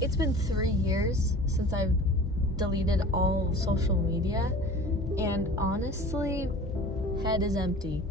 It's been 3 years since I've deleted all social media, and honestly, head is empty.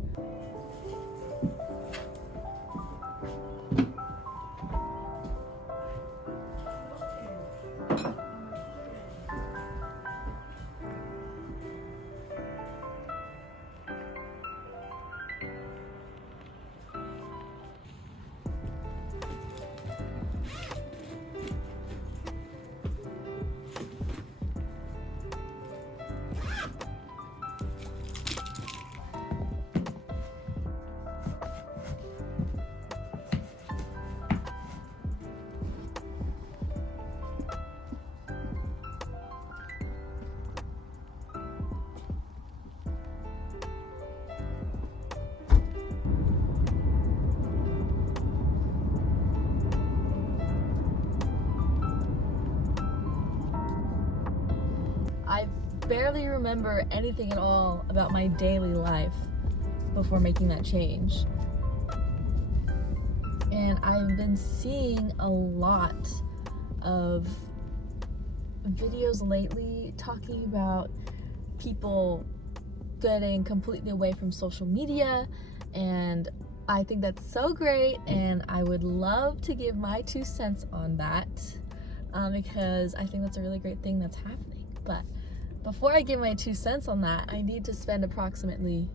I barely remember anything at all about my daily life before making that change. And I've been seeing a lot of videos lately talking about people getting completely away from social media, and I think that's so great, and I would love to give my 2 cents on that because I think that's a really great thing that's happening. But before I give my 2 cents on that, I need to spend approximately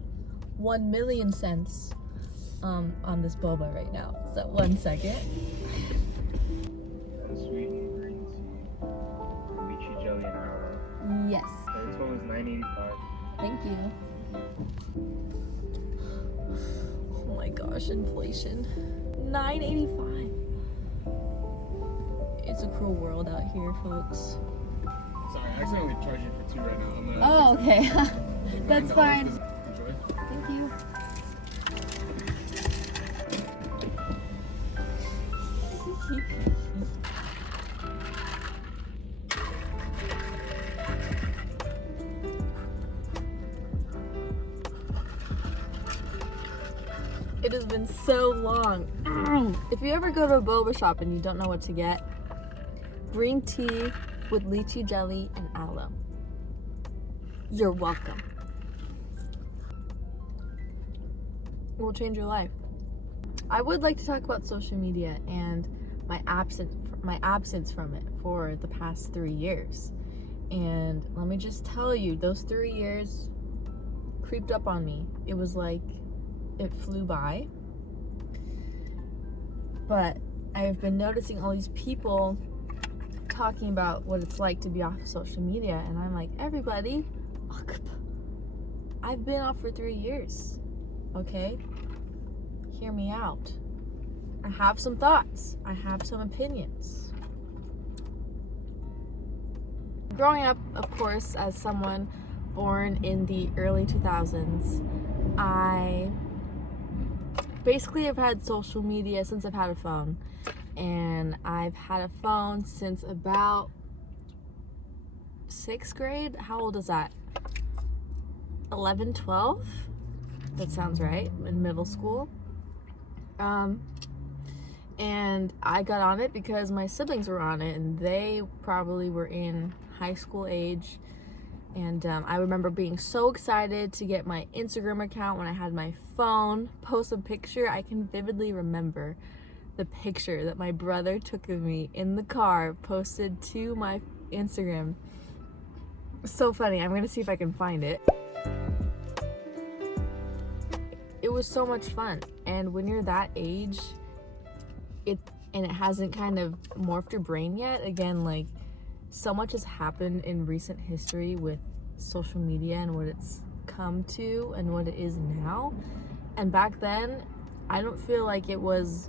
1 million cents on this boba right now. So 1 second. Sweetened green tea, lychee jelly and aloe. Yes. This one was $9.85. Thank you. Oh my gosh, inflation. $9.85. It's a cruel world out here, folks. Sorry, I accidentally charged you for 2 right now. I'm gonna Oh, okay. That's fine. Enjoy. Thank you. It has been so long. If you ever go to a boba shop and you don't know what to get, green tea with lychee jelly and aloe. You're welcome. It will change your life. I would like to talk about social media and my absence from it for the past 3 years. And let me just tell you, those 3 years creeped up on me. It was like it flew by. But I've been noticing all these people talking about what it's like to be off of social media, and I'm like, everybody, I've been off for 3 years, okay? Hear me out. I have some thoughts. I have some opinions. Growing up, of course, as someone born in the early 2000s, I basically have had social media since I've had a phone. And I've had a phone since about 6th grade. How old is that? 11, 12? That sounds right. In middle school. And I got on it because my siblings were on it, and they probably were in high school age. And I remember being so excited to get my Instagram account when I had my phone, post a picture. I can vividly remember the picture that my brother took of me in the car, posted to my Instagram. So funny. I'm gonna see if I can find it. It was so much fun. And when you're that age, it hasn't kind of morphed your brain yet. Again, like, so much has happened in recent history with social media and what it's come to and what it is now. And back then, I don't feel like it was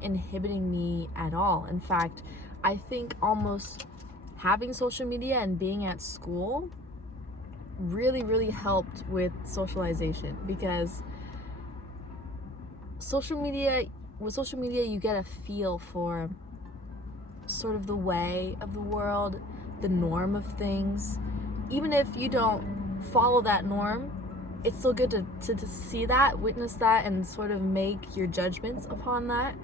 inhibiting me at all. In fact, I think almost having social media and being at school really helped with socialization, because with social media you get a feel for sort of the way of the world, the norm of things. Even if you don't follow that norm, it's still good to see that, witness that, and sort of make your judgments upon that.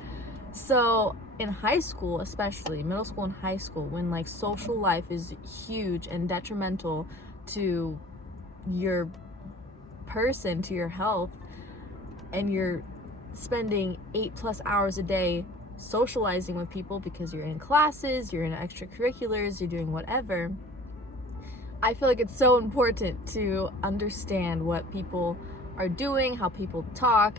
So in high school, especially middle school and high school, when like social life is huge and detrimental to your person, to your health, and you're spending 8+ hours a day socializing with people because you're in classes, you're in extracurriculars, you're doing whatever, I feel like it's so important to understand what people are doing, how people talk,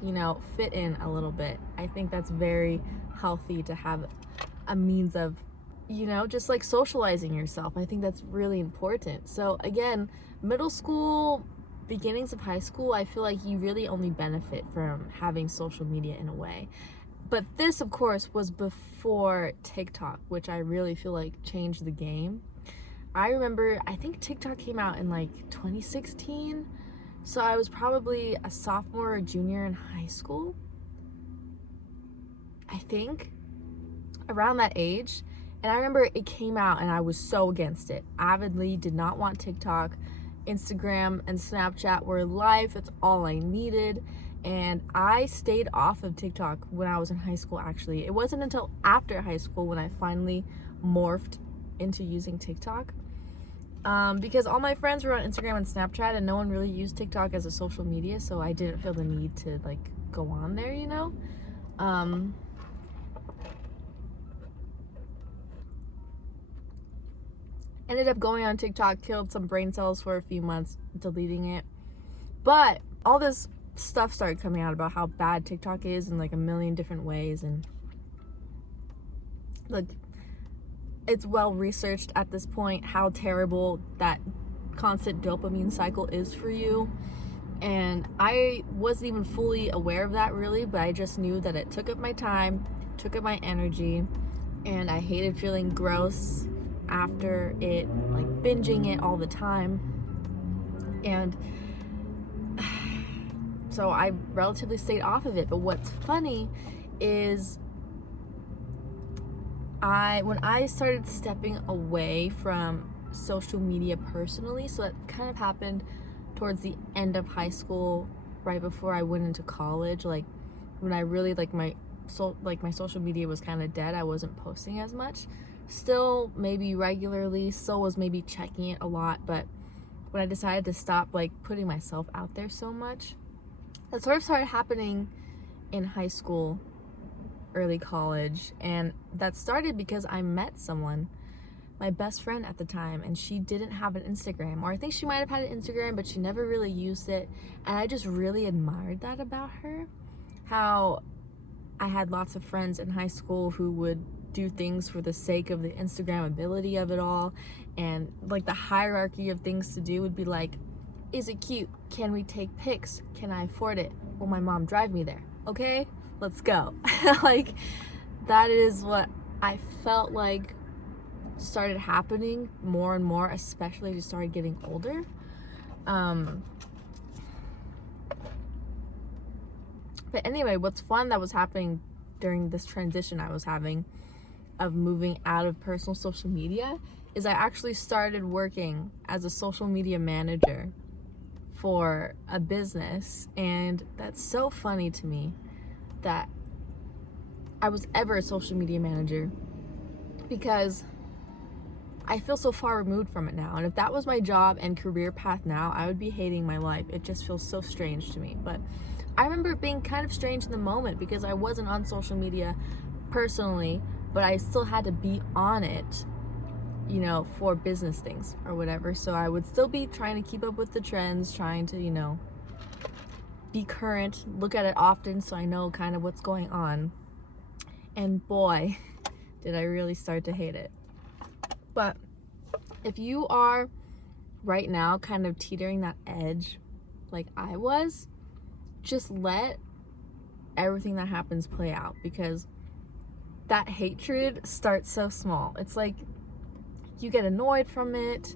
fit in a little bit. I think that's very healthy to have a means of, just like socializing yourself. I think that's really important. So again, middle school, beginnings of high school, I feel like you really only benefit from having social media in a way. But this, of course, was before TikTok, which I really feel like changed the game. I remember, I think TikTok came out in like 2016. So I was probably a sophomore or junior in high school, I think, around that age. And I remember it came out and I was so against it. Avidly did not want TikTok. Instagram and Snapchat were life. It's all I needed. And I stayed off of TikTok when I was in high school, actually. It wasn't until after high school when I finally morphed into using TikTok. Because all my friends were on Instagram and Snapchat and no one really used TikTok as a social media, so I didn't feel the need to like go on there, Ended up going on TikTok, killed some brain cells for a few months, deleting it. But all this stuff started coming out about how bad TikTok is in like a million different ways, and like it's well researched at this point how terrible that constant dopamine cycle is for you. And I wasn't even fully aware of that really, but I just knew that it took up my time, took up my energy, and I hated feeling gross after it, like binging it all the time. And so I relatively stayed off of it. But what's funny is when I started stepping away from social media personally, so that kind of happened towards the end of high school, right before I went into college, like when I really my social media was kind of dead. I wasn't posting as much, still maybe regularly, still was maybe checking it a lot, but when I decided to stop like putting myself out there so much, that sort of started happening in high school, early college. And that started because I met someone, my best friend at the time, and she didn't have an Instagram, or I think she might have had an Instagram, but she never really used it. And I just really admired that about her, how I had lots of friends in high school who would do things for the sake of the Instagram ability of it all, and like the hierarchy of things to do would be like, is it cute? Can we take pics? Can I afford it? Will my mom drive me there? Okay, let's go. Like, that is what I felt like started happening more and more, especially as you started getting older. But anyway, what's fun that was happening during this transition I was having of moving out of personal social media is I actually started working as a social media manager for a business. And that's so funny to me that I was ever a social media manager, because I feel so far removed from it now. And if that was my job and career path now, I would be hating my life. It just feels so strange to me. But I remember it being kind of strange in the moment because I wasn't on social media personally, but I still had to be on it, for business things or whatever. So I would still be trying to keep up with the trends, trying to, be current, look at it often so I know kind of what's going on. And boy, did I really start to hate it. But if you are right now kind of teetering that edge like I was, just let everything that happens play out, because that hatred starts so small. It's like you get annoyed from it,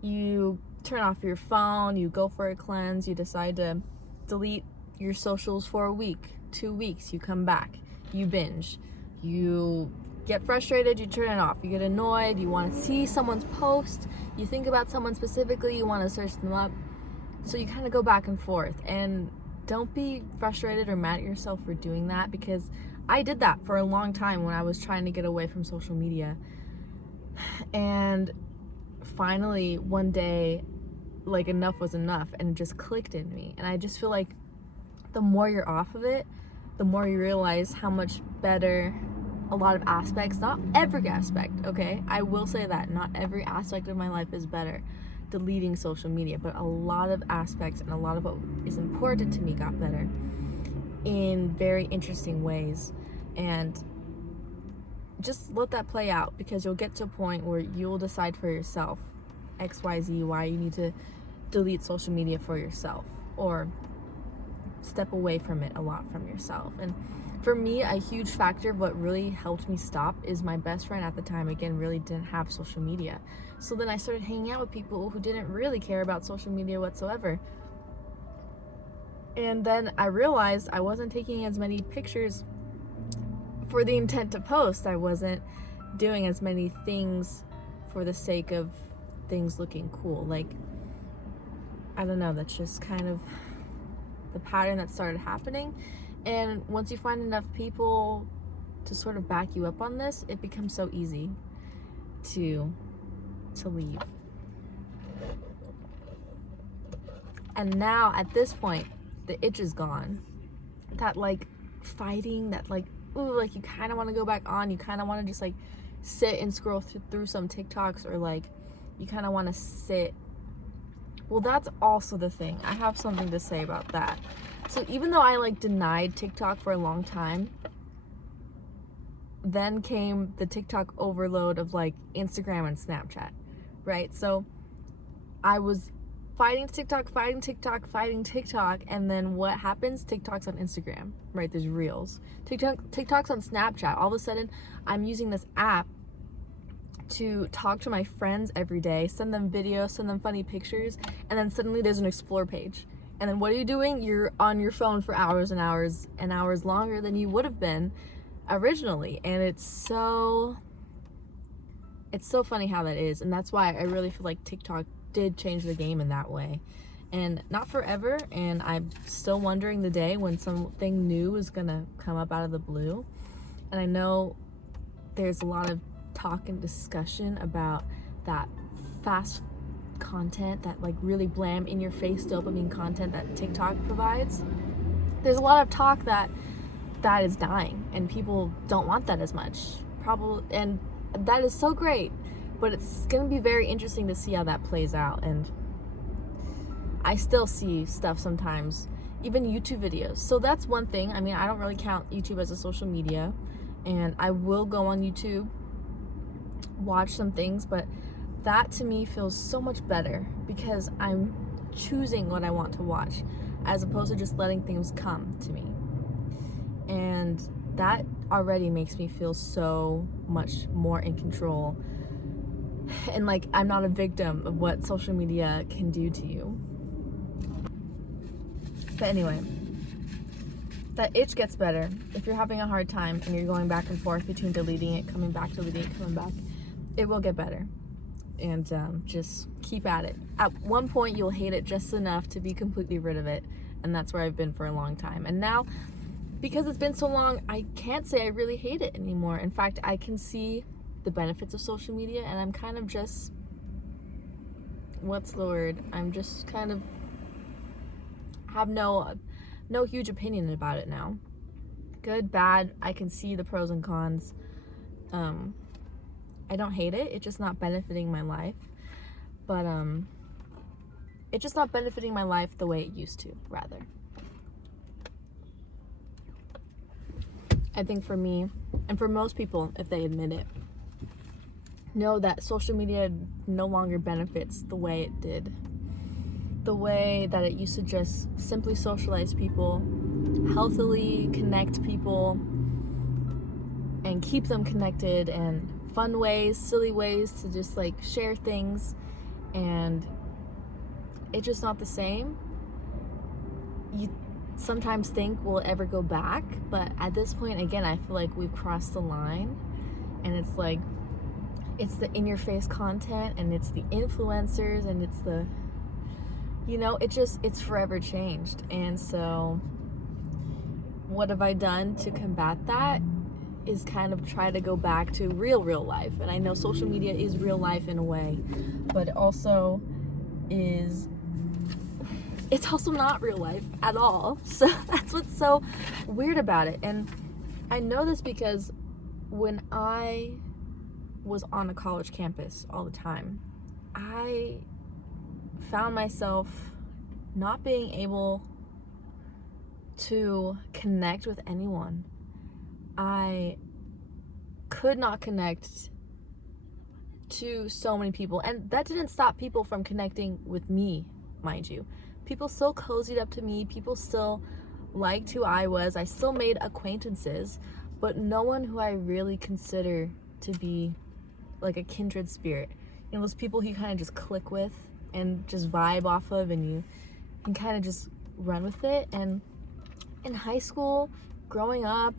you turn off your phone, you go for a cleanse, you decide to delete your socials for a week, 2 weeks, you come back, you binge, you get frustrated, you turn it off, you get annoyed, you want to see someone's post, you think about someone specifically, you want to search them up, so you kind of go back and forth. And don't be frustrated or mad at yourself for doing that, because I did that for a long time when I was trying to get away from social media. And finally, one day, like, enough was enough, and it just clicked in me. And I just feel like the more you're off of it, the more you realize how much better a lot of aspects, not every aspect, okay? I will say that not every aspect of my life is better deleting social media, but a lot of aspects and a lot of what is important to me got better in very interesting ways. And just let that play out, because you'll get to a point where you'll decide for yourself, XYZ, why you need to delete social media for yourself, or step away from it a lot from yourself. And for me, a huge factor of what really helped me stop is my best friend at the time, again, really didn't have social media. So then I started hanging out with people who didn't really care about social media whatsoever. And then I realized I wasn't taking as many pictures for the intent to post. I wasn't doing as many things for the sake of things looking cool. Like, I don't know, that's just kind of the pattern that started happening. And once you find enough people to sort of back you up on this, it becomes so easy to leave. And now at this point, the itch is gone. That like fighting, that like, ooh, like you kind of want to go back on, you kind of want to just like sit and scroll through some TikToks, or like you kind of want to sit. Well, that's also the thing. I have something to say about that. So even though I like denied TikTok for a long time, then came the TikTok overload of like Instagram and Snapchat, right? So I was fighting TikTok, and then what happens? TikTok's on Instagram, right? There's Reels. TikTok's on Snapchat. All of a sudden, I'm using this app to talk to my friends every day, send them videos, send them funny pictures, and then suddenly there's an explore page. And then what are you doing? You're on your phone for hours and hours and hours longer than you would have been originally. And it's so funny how that is. And that's why I really feel like TikTok did change the game in that way. And not forever, and I'm still wondering the day when something new is gonna come up out of the blue. And I know there's a lot of talk and discussion about that fast content, that like really blam in your face dopamine content that TikTok provides. There's a lot of talk that is dying, and people don't want that as much, probably, and that is so great. But it's gonna be very interesting to see how that plays out. And I still see stuff sometimes, even YouTube videos. So that's one thing. I mean, I don't really count YouTube as a social media, and I will go on YouTube, watch some things, but that to me feels so much better because I'm choosing what I want to watch as opposed to just letting things come to me. And that already makes me feel so much more in control, and like I'm not a victim of what social media can do to you. But anyway, that itch gets better. If you're having a hard time and you're going back and forth between deleting it, coming back, deleting it, coming back, it will get better. And just keep at it. At one point, you'll hate it just enough to be completely rid of it. And that's where I've been for a long time. And now, because it's been so long, I can't say I really hate it anymore. In fact, I can see the benefits of social media, and I'm kind of just, what's the word? I'm just kind of have no huge opinion about it now. Good, bad, I can see the pros and cons. I don't hate it. It's just not benefiting my life. But it's just not benefiting my life the way it used to, rather. I think for me, and for most people, if they admit it, know that social media no longer benefits the way it did. The way that it used to just simply socialize people, healthily connect people, and keep them connected, and fun ways, silly ways to just like share things. And it's just not the same. You sometimes think, will it ever go back? But at this point, again, I feel like we've crossed the line, and it's like, it's the in-your-face content, and it's the influencers, and it's the, you know, it's forever changed. And so what have I done to combat that is kind of try to go back to real life. And I know social media is real life in a way, but it also is, it's also not real life at all. So that's what's so weird about it. And I know this because when I was on a college campus all the time, I found myself not being able to connect with anyone. I could not connect to so many people, and that didn't stop people from connecting with me, mind you. People still cozied up to me, people still liked who I was, I still made acquaintances, but no one who I really consider to be like a kindred spirit. You know, those people who you kind of just click with and just vibe off of, and you can kind of just run with it. And in high school, growing up,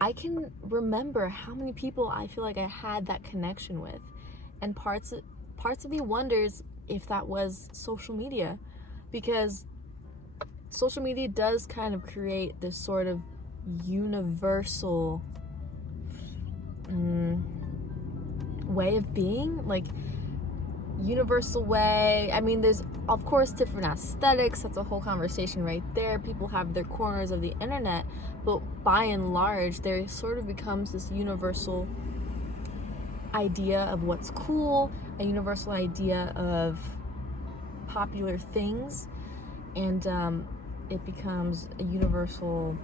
I can remember how many people I feel like I had that connection with, and parts of me wonders if that was social media, because social media does kind of create this sort of universal way of being, like universal way. I mean, there's of course different aesthetics, that's a whole conversation right there. People have their corners of the internet, but by and large there sort of becomes this universal idea of what's cool, a universal idea of popular things, and it becomes a universal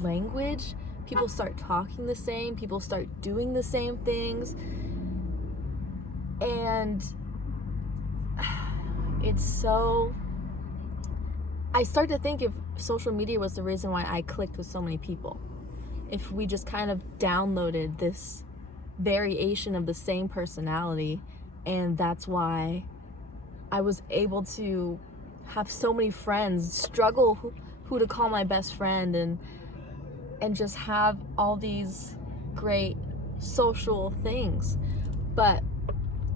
language. People start talking the same, people start doing the same things, and it's so, I start to think if social media was the reason why I clicked with so many people, if we just kind of downloaded this variation of the same personality, and that's why I was able to have so many friends, struggle who to call my best friend, and just have all these great social things. But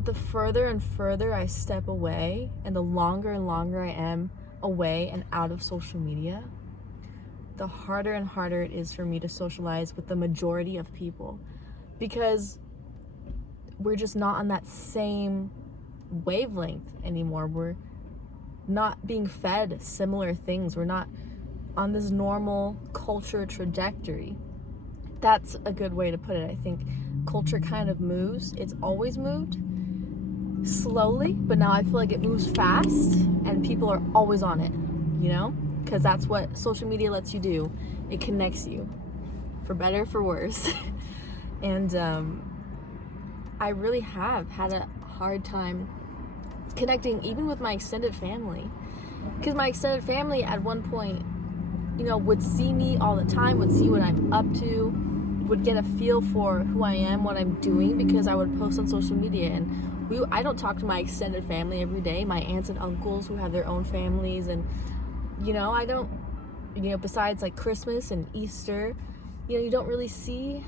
the further and further I step away, and the longer and longer I am away and out of social media, the harder and harder it is for me to socialize with the majority of people, because we're just not on that same wavelength anymore. We're not being fed similar things. We're not on this normal culture trajectory. That's a good way to put it. I think culture kind of moves. It's always moved slowly, but now I feel like it moves fast, and people are always on it, you know? Because that's what social media lets you do. It connects you, for better, for worse. And I really have had a hard time connecting even with my extended family, because my extended family at one point, you know, would see me all the time, would see what I'm up to, would get a feel for who I am, what I'm doing, because I would post on social media. And I don't talk to my extended family every day, my aunts and uncles who have their own families, and you know, I don't, you know, besides like Christmas and Easter, you know, you don't really see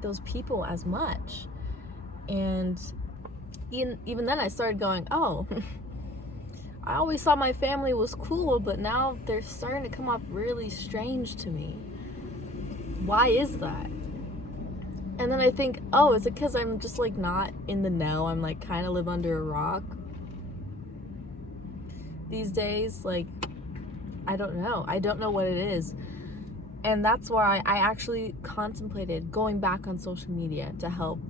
those people as much. And even then I started going, oh, I always thought my family was cool, but now they're starting to come off really strange to me. Why is that? And then I think, oh, is it because I'm just like not in the know? I'm like kind of live under a rock these days. Like, I don't know what it is. And that's why I actually contemplated going back on social media to help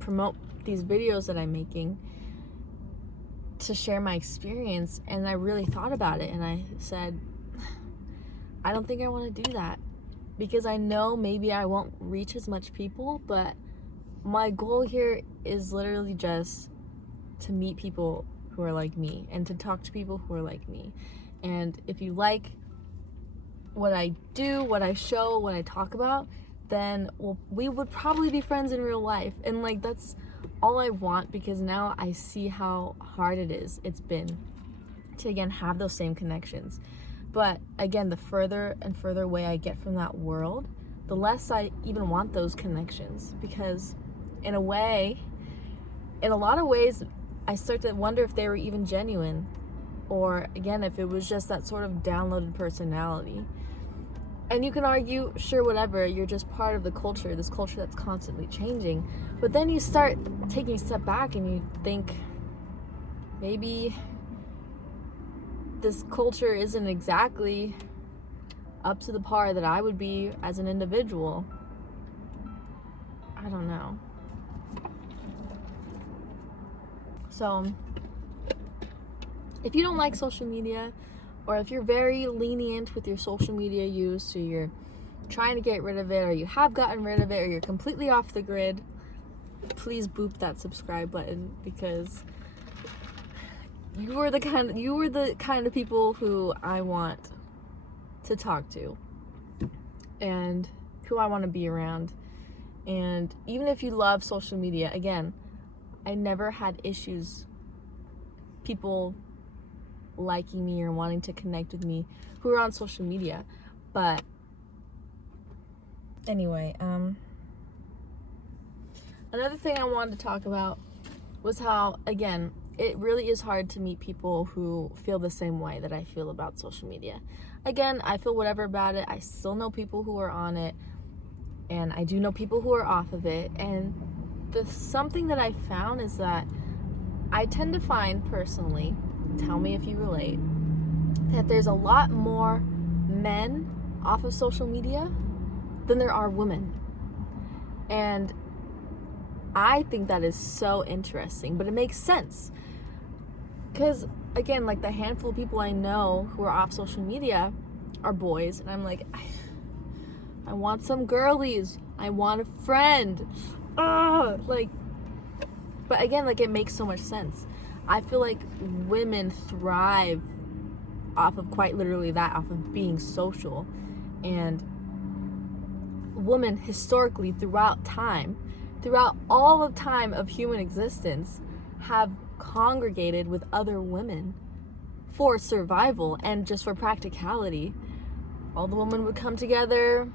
promote these videos that I'm making, to share my experience. And I really thought about it, and I said, I don't think I want to do that, because I know maybe I won't reach as much people, but my goal here is literally just to meet people who are like me, and to talk to people who are like me. And if you like what I do, what I show, what I talk about, then we would probably be friends in real life. And like, that's all I want, because now I see how hard it's been to again have those same connections. But again, the further and further away I get from that world, the less I even want those connections, because in a way, in a lot of ways, I start to wonder if they were even genuine. or again, if it was just that sort of downloaded personality. And you can argue, sure, whatever, you're just part of the culture, this culture that's constantly changing. But then you start taking a step back and you think, maybe this culture isn't exactly up to the par that I would be as an individual. I don't know. So, if you don't like social media, or if you're very lenient with your social media use, so you're trying to get rid of it, or you have gotten rid of it, or you're completely off the grid, please boop that subscribe button, because you are the kind of people who I want to talk to and who I want to be around. And even if you love social media, again, I never had issues people liking me or wanting to connect with me who are on social media. But anyway, another thing I wanted to talk about was how, again, it really is hard to meet people who feel the same way that I feel about social media. Again, I feel whatever about it. I still know people who are on it, and I do know people who are off of it. And something that I found is that I tend to find personally, tell me if you relate, that there's a lot more men off of social media than there are women. And I think that is so interesting, but it makes sense. Because, again, like the handful of people I know who are off social media are boys, and I'm like, I want some girlies. I want a friend. But again, like, it makes so much sense. I feel like women thrive off of quite literally that, off of being social. And women historically throughout all of time of human existence, have congregated with other women for survival and just for practicality. All the women would come together,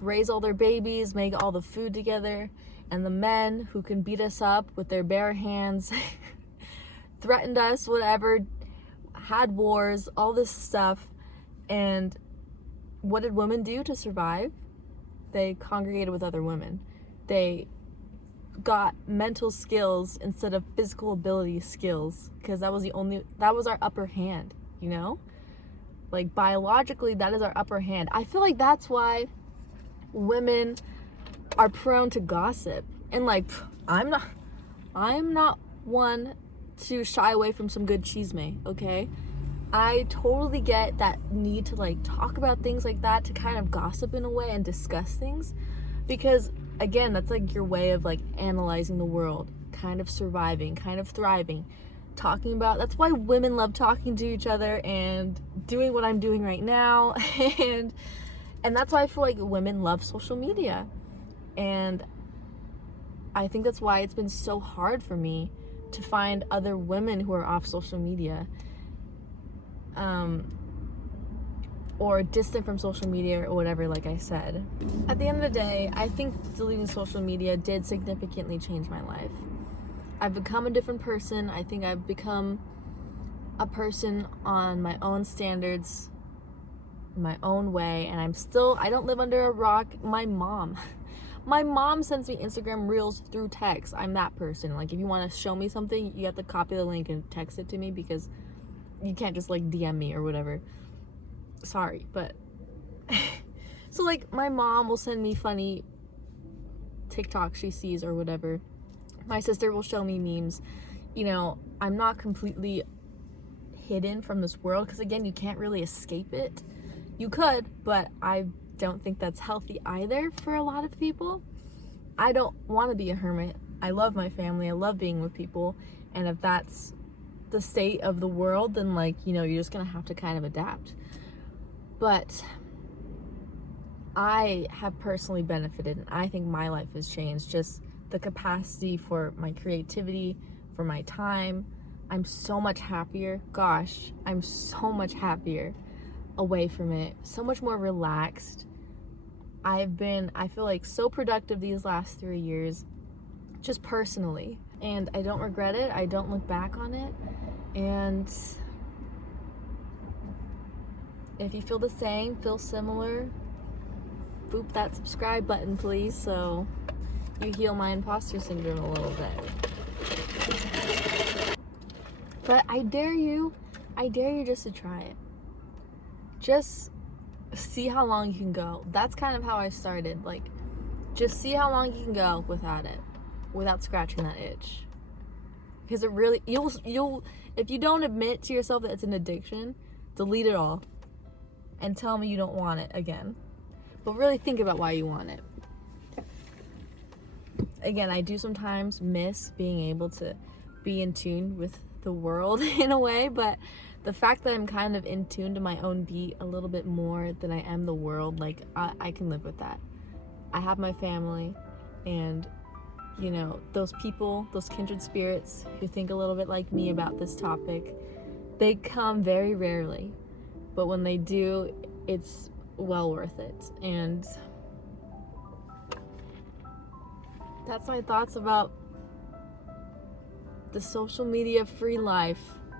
raise all their babies, make all the food together, and the men who can beat us up with their bare hands, threatened us, whatever, had wars, all this stuff. And what did women do to survive? They congregated with other women. They got mental skills instead of physical ability skills, because that was our upper hand, you know? Like, biologically, that is our upper hand. I feel like that's why women are prone to gossip. And like, I'm not one to shy away from some good chisme, okay? I totally get that need to like talk about things like that, to kind of gossip in a way and discuss things, because again, that's like your way of like analyzing the world, kind of surviving, kind of thriving, talking about. That's why women love talking to each other and doing what I'm doing right now. and that's why I feel like women love social media. And I think that's why it's been so hard for me to find other women who are off social media, or distant from social media or whatever, like I said. At the end of the day, I think deleting social media did significantly change my life. I've become a different person. I think I've become a person on my own standards, my own way, and I don't live under a rock. My mom sends me Instagram reels through text. I'm that person. Like, if you want to show me something, you have to copy the link and text it to me, because you can't just like DM me or whatever. Sorry, but so like my mom will send me funny TikTok she sees or whatever. My sister will show me memes. You know, I'm not completely hidden from this world, because again, you can't really escape it. You could, but I don't think that's healthy either for a lot of people. I don't want to be a hermit. I love my family. I love being with people. And if that's the state of the world, then like, you know, you're just gonna have to kind of adapt. But I have personally benefited, and I think my life has changed. Just the capacity for my creativity, for my time. I'm so much happier. Gosh, I'm so much happier away from it. So much more relaxed. I feel like so productive these last 3 years, just personally. And I don't regret it. I don't look back on it. And If you feel the same, feel similar, boop that subscribe button, please, so you heal my imposter syndrome a little bit. But I dare you just to try it. Just see how long you can go. That's kind of how I started. Like, just see how long you can go without scratching that itch. Because it really, you'll, if you don't admit to yourself that it's an addiction, delete it all and tell me you don't want it again. But really think about why you want it. Again, I do sometimes miss being able to be in tune with the world in a way, but the fact that I'm kind of in tune to my own beat a little bit more than I am the world, like, I can live with that. I have my family, and you know, those people, those kindred spirits who think a little bit like me about this topic, they come very rarely, but when they do, it's well worth it. And that's my thoughts about the social media free life,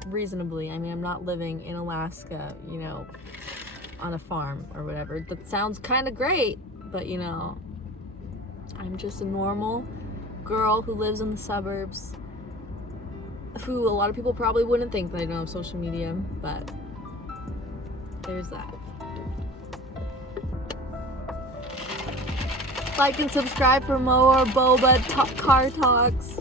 reasonably. I mean, I'm not living in Alaska, you know, on a farm or whatever. That sounds kind of great, but you know, I'm just a normal girl who lives in the suburbs, who a lot of people probably wouldn't think that I don't have social media, but there's that. Like and subscribe for more boba car talks.